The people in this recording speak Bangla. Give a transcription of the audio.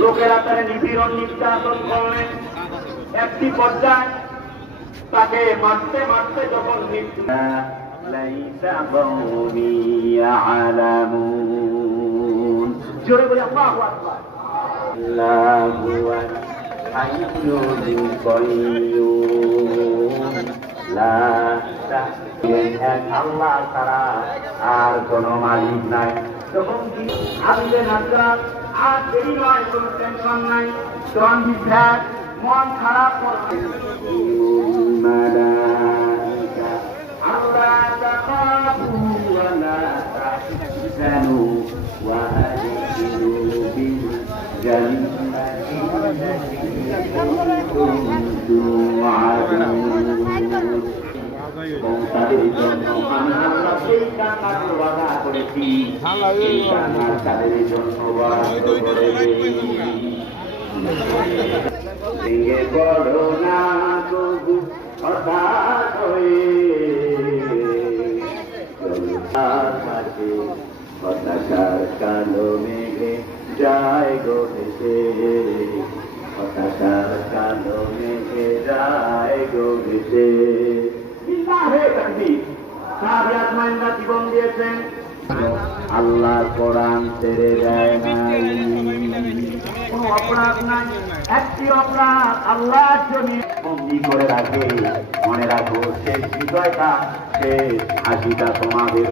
লোকেরা তারা নিপীড়ন নির্যাতন করলেন। একটি পর্যায়ে তাকে মারতে মারতে যখন মৃত্যু জোরে বলে আল্লাহু আকবার। আল্লাহু হাইয়্যুল কাইয়্যুম লা আল্লাহ ছাড়া আর কোনো মালিক নাই। তখন কি আসবে নাজরা আর দেরি নয়, কোনো টেনশন নাই, তখন বিভ্রাট মন খারাপ করবে। আল্লাহ তাখাফু ওয়া লা তাহজানু ওয়া আবশিরু বিল জান্নাতি আল্লাতী কুনতুম তু'আদুন। তাদের জন্য আমি আল্লাহ সেই জান্নাত ওয়াদা করেছি, সেই জান্নাত তাদের জন্য ওয়াদা করেছি। ভেঙে পড়ো না তবু হঠাৎ হয়ে, থাকে হতাশার কালো মেঘে যায় গো ভেসে, হতাশার কালো মেঘে যায় গো ভেসে। জীবন দিয়েছেন, আল্লাহ কোরআন ছেড়ে দেয় নাই, কোন অপরাধ নাই। একটি অপরাধ আল্লাহর জন্য বন্দী করে রাখে। মনে রাখো শেষ বিজয়টা, শেষ হাসিটা তোমাদের।